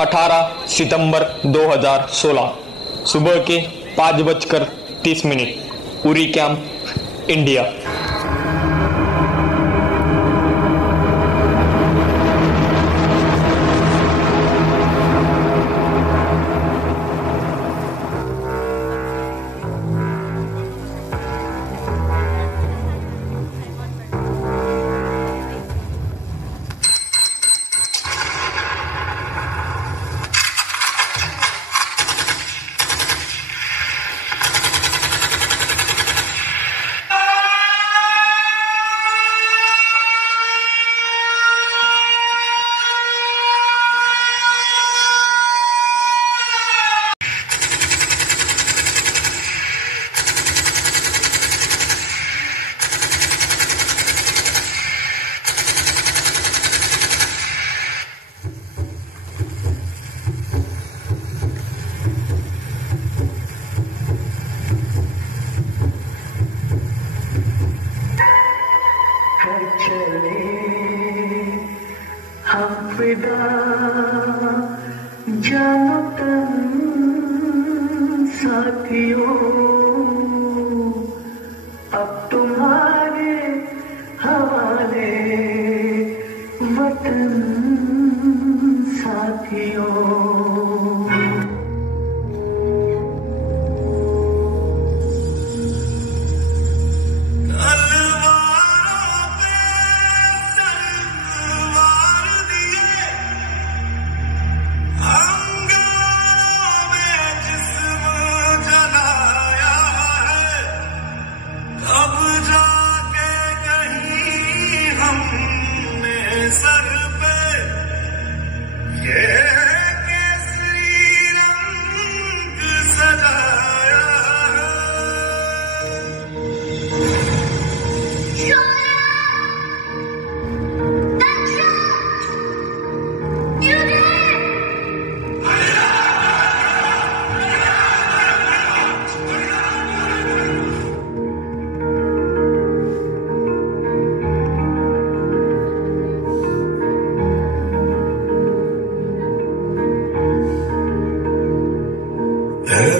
18 सितंबर 2016 सुबह के 5:30 Uri camp, India. साथियों, अब तुम्हारे हवाले वतन साथियों।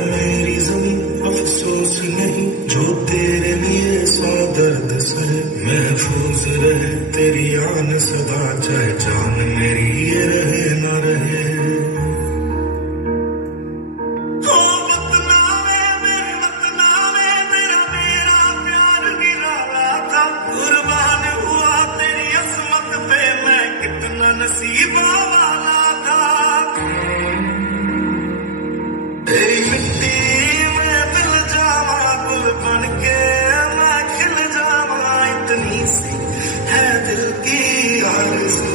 मेरी ज़मीं अफसोस नहीं जो तेरे लिए सौ दर्द सहे, महफूज रहे तेरी आन सदा, चाहे जान मेरी ये रहे न रहे। हो वतनावे मेरे वतनावे, तेरा मेरा प्यार निराला था, कुर्बान हुआ तेरी असमत पे मैं कितना नसीबा वाला था। तेरी मिट्टी में मिल जावा गुल बन के मैं खिल जावा, इतनी सी है दिल की आरज़ू।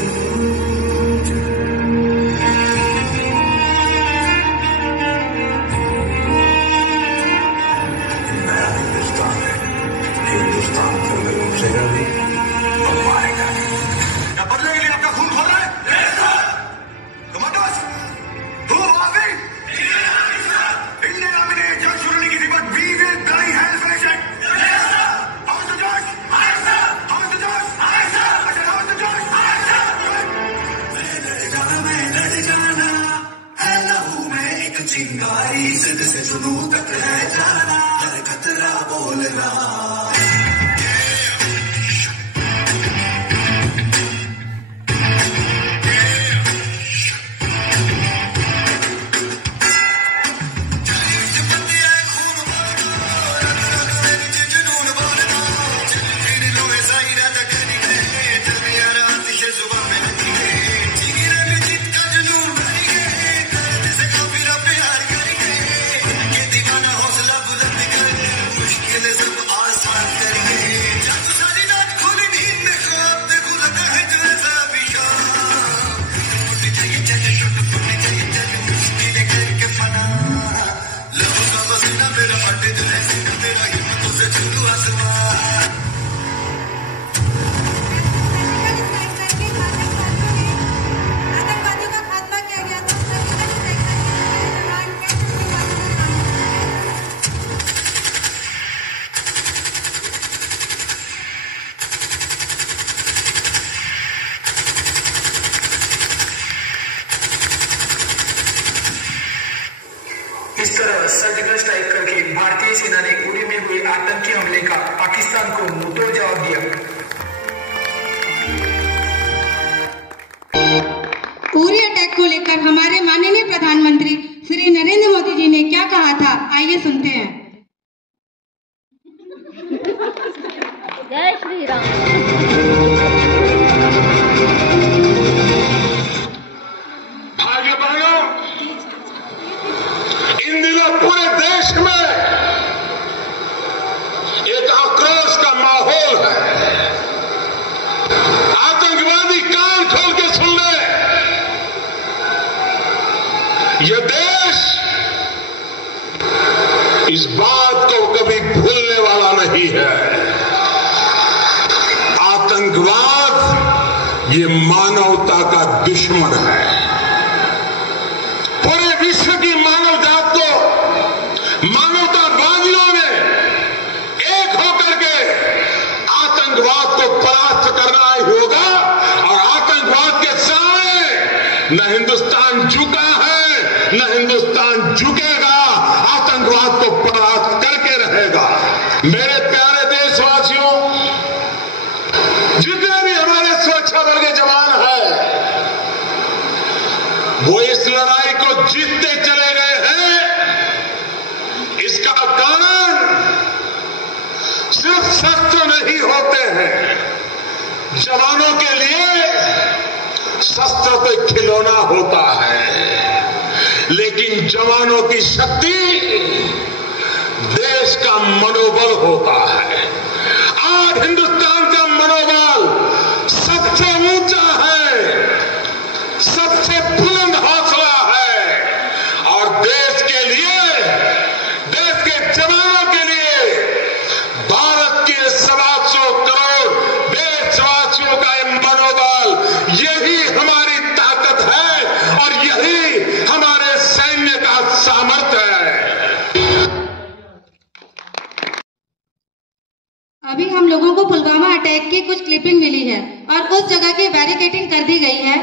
नया हिंदुस्तान है, हिंदुस्तान को बदलेगा भी और मारेगा। क्या बदले के लिए आपका खून खोल रहा है? कमांडोज, तुम आ गई? Indian Army ने जंग शुरू नहीं की थी, but we will bloody hell finish it. How's the Josh? How's the Josh? I said, how's the Josh? मैं लड़ जाना है लहू में एक चिंगारी, जिद से जुनू तक है जाना, हर खतरा बोल रहा। इस तरह सर्जिकल स्ट्राइक करके भारतीय सेना ने उरी में हुए आतंकी हमले का पाकिस्तान को मुंहतोड़ जवाब दिया। उरी अटैक को लेकर हमारे माननीय प्रधानमंत्री श्री नरेंद्र मोदी जी ने क्या कहा था, आइए सुनते हैं। जय श्री राम। भाइयों बहनों, इन दिनों पूरे देश में एक आक्रोश का माहौल है। आतंकवादी कान खोल के सुन ले, यह देश इस बात को कभी भूलने वाला नहीं है। आतंकवाद ये मानवता का दुश्मन है। पूरे विश्व की मानव जात को मानवतावादियों ने एक होकर के आतंकवाद को परास्त करना ही होगा। और आतंकवाद के सामने न हिंदुस्तान झुका है, न हिंदुस्तान झुकेगा। आतंकवाद को परास्त करके रहेगा। मेरे प्यारे देशवासियों, जितने भी हमारे सुरक्षा बल के जवान हैं, वो इस लड़ाई को जीतते चले गए हैं। इसका कारण सिर्फ शस्त्र नहीं होते हैं। जवानों के लिए शस्त्र तो खिलौना होता है, लेकिन जवानों की शक्ति देश का मनोबल होता है। आज हिंदुस्तान का मनोबल सबसे ऊंचा है, सबसे बुलंद हौसला है। और देश के लिए, देश के जवानों के लिए, भारत के 125 करोड़ देशवासियों का ये मनोबल, यही हमारी ताकत है और यही हमारे सैन्य का सामर्थ्य है। अभी हम लोगों को पुलवामा अटैक की कुछ क्लिपिंग मिली है और उस जगह की बैरिकेडिंग कर दी गई है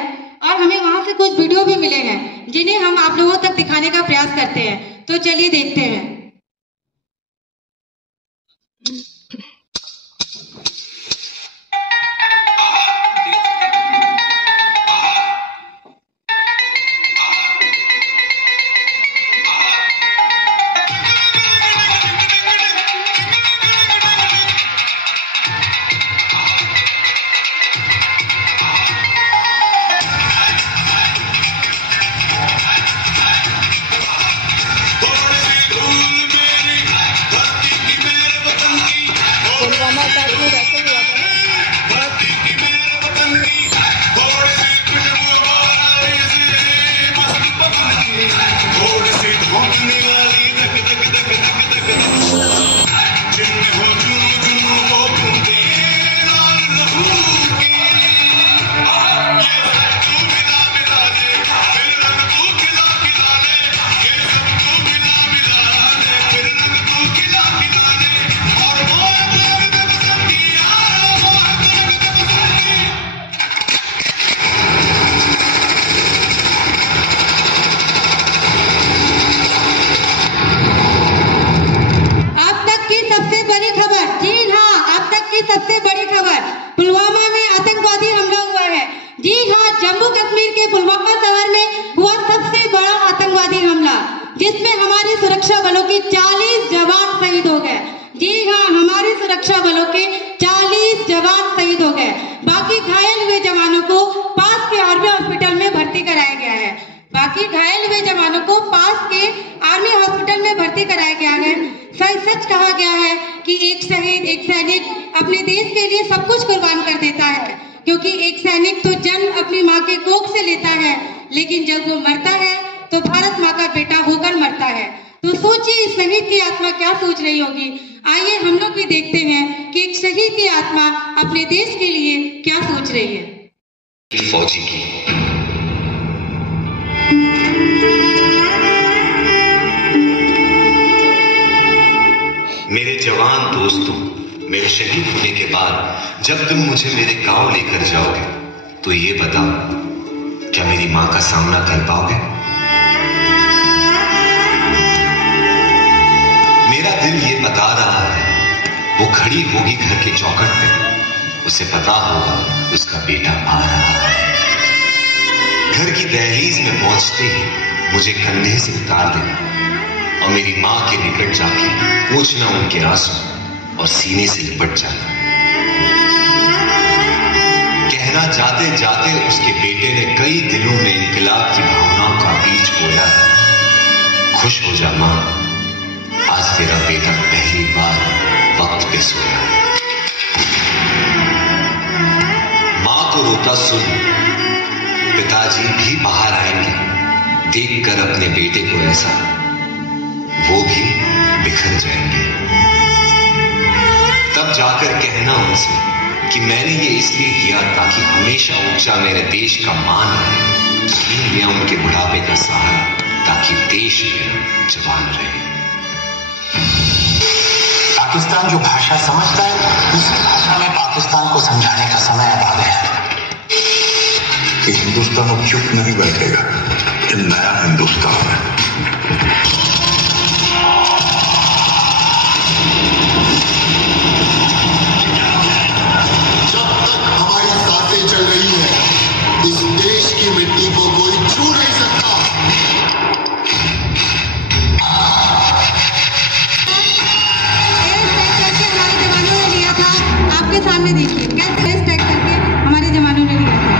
और हमें वहां से कुछ वीडियो भी मिले हैं जिन्हें हम आप लोगों तक दिखाने का प्रयास करते हैं। तो चलिए देखते हैं। पुलवामा अटैक में वैसे हुआ था ना। सबसे बड़ी खबर, पुलवामा में आतंकवादी हमला हुआ है। जी हाँ, जम्मू कश्मीर के पुलवामा शहर में हुआ सबसे बड़ा आतंकवादी हमला, जिसमें हमारे सुरक्षा बलों के 40 जवान शहीद हो गए। जी हाँ, हमारे सुरक्षा बलों के 40 जवान शहीद हो गए। बाकी घायल हुए जवानों को पास के आर्मी हॉस्पिटल में भर्ती कराया गया है। बाकी घायल हुए जवानों को पास के आर्मी हॉस्पिटल में भर्ती कराया गया है। सच कहा गया है कि एक शहीद, एक सैनिक अपने देश के लिए सब कुछ कुर्बान कर देता है, क्योंकि एक सैनिक तो जन्म अपनी माँ के कोख से लेता है, लेकिन जब वो मरता है तो भारत माँ का बेटा होकर मरता है। तो सोचिए इस शहीद की आत्मा क्या सोच रही होगी। आइए हम लोग भी देखते हैं कि एक शहीद की आत्मा अपने देश के लिए क्या सोच रही है। फौजी की मेरे जवान दोस्तों, मेरे शहीद होने के बाद जब तुम मुझे मेरे गांव लेकर जाओगे तो ये बताओ, क्या मेरी मां का सामना कर पाओगे? मेरा दिल ये बता रहा है, वो खड़ी होगी घर के चौखट पे, उसे पता होगा उसका बेटा आ रहा है। घर की दहलीज में पहुंचते ही मुझे कंधे से उतार देना और मेरी मां के निकट जाके पोंछना उनके आंसू और सीने से लिपट जाना। कहना जाते जाते उसके बेटे ने कई दिलों में इंकलाब की भावनाओं का बीज बोया है। खुश हो जा मां, आज तेरा बेटा पहली बार वक्त पे सोया है। मां को रोता सुन पिताजी भी बाहर आएंगे, देखकर अपने बेटे को ऐसा वो भी बिखर जाएंगे। तब जाकर कहना उनसे कि मैंने ये इसलिए किया ताकि हमेशा ऊंचा मेरे देश का मान रहे, छीन लिया उनके बुढ़ापे का सहारा ताकि देश मेरा जवान रहे। पाकिस्तान जो भाषा समझता है, उसी भाषा में पाकिस्तान को समझाने का समय अब आ गया है कि हिंदुस्तान अब चुप नहीं बैठेगा। ये नया हिंदुस्तान है। जब तक हमारी सांसें चल रही है, इस देश की मिट्टी को कोई छू नहीं सकता। आपके सामने देखिए कैसे टैग करके हमारे जवानों ने लिया था।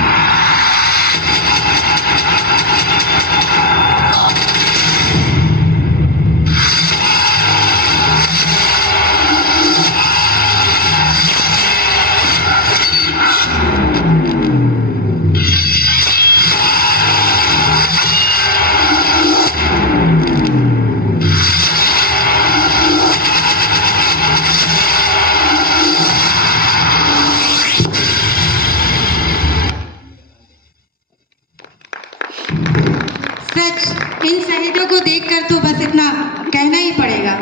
इन शहीदों को देखकर तो बस इतना कहना ही पड़ेगा।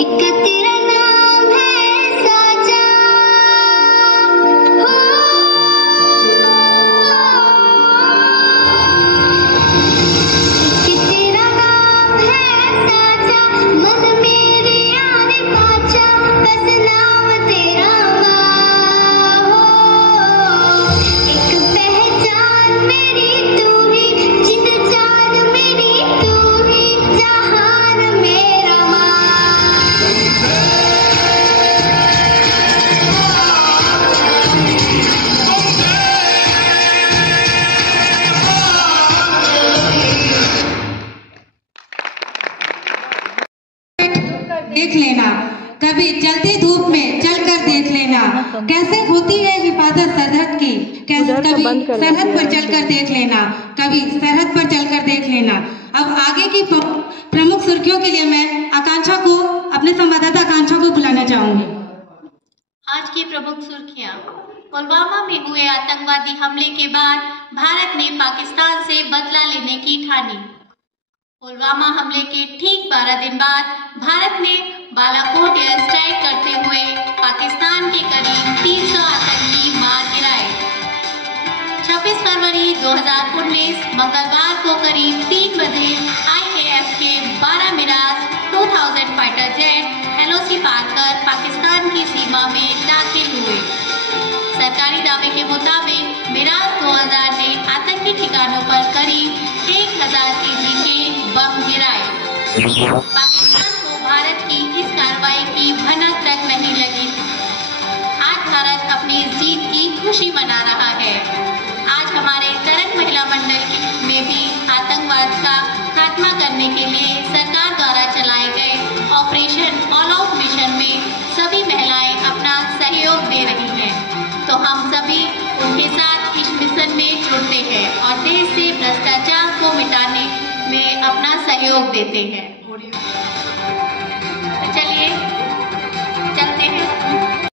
एक तेरा नाम है साजा, एक तेरा नाम है साजा, मन मेरी आने पाचा, बस नाम तेरा हो। एक पहचान मेरी तू ही, जिंद जान मेरी तू ही, जहान मेरा देख लेना, कभी चलती धूप में चलकर देख लेना कैसे होती है हिफाजत सरहद की, कैसे कभी सरहद पर चलकर देख लेना, कभी सरहद पर चलकर देख लेना। अब आगे की प्रमुख सुर्खियों के लिए मैं आकांक्षा को, अपने संवाददाता आकांक्षा को बुलाना चाहूंगी। आज की प्रमुख सुर्खियां। पुलवामा में हुए आतंकवादी हमले के बाद भारत ने पाकिस्तान से बदला लेने की ठानी। पुलवामा हमले के ठीक 12 दिन बाद भारत ने बालाकोट एयर स्ट्राइक करते हुए पाकिस्तान के करीब 300 आतंकी मार गिराए। 26 फरवरी 2019 मंगलवार को करीब 3 बजे IAF के 12 मिराज 2000 फाइटर जेट LOC पार कर पाकिस्तान की सीमा में दाखिल हुए। सरकारी दावे के मुताबिक मिराज 2000 ने आतंकी ठिकानों पर करीब 1000 kg के बम गिराए। पाकिस्तान को भारत की इस कार्रवाई की भनक तक नहीं लगी। आज भारत अपनी इस जीत की खुशी मना रहा है। आज हमारे तरंग महिला मंडल में भी आतंकवाद का खात्मा करने के लिए सरकार द्वारा चलाए गए ऑपरेशन ऑल आउट मिशन में सभी महिलाएं अपना सहयोग दे रही हैं। तो हम सभी उनके साथ इस मिशन में जुड़ते हैं और देश से भ्रष्टाचार को मिटाने में अपना सहयोग देते हैं।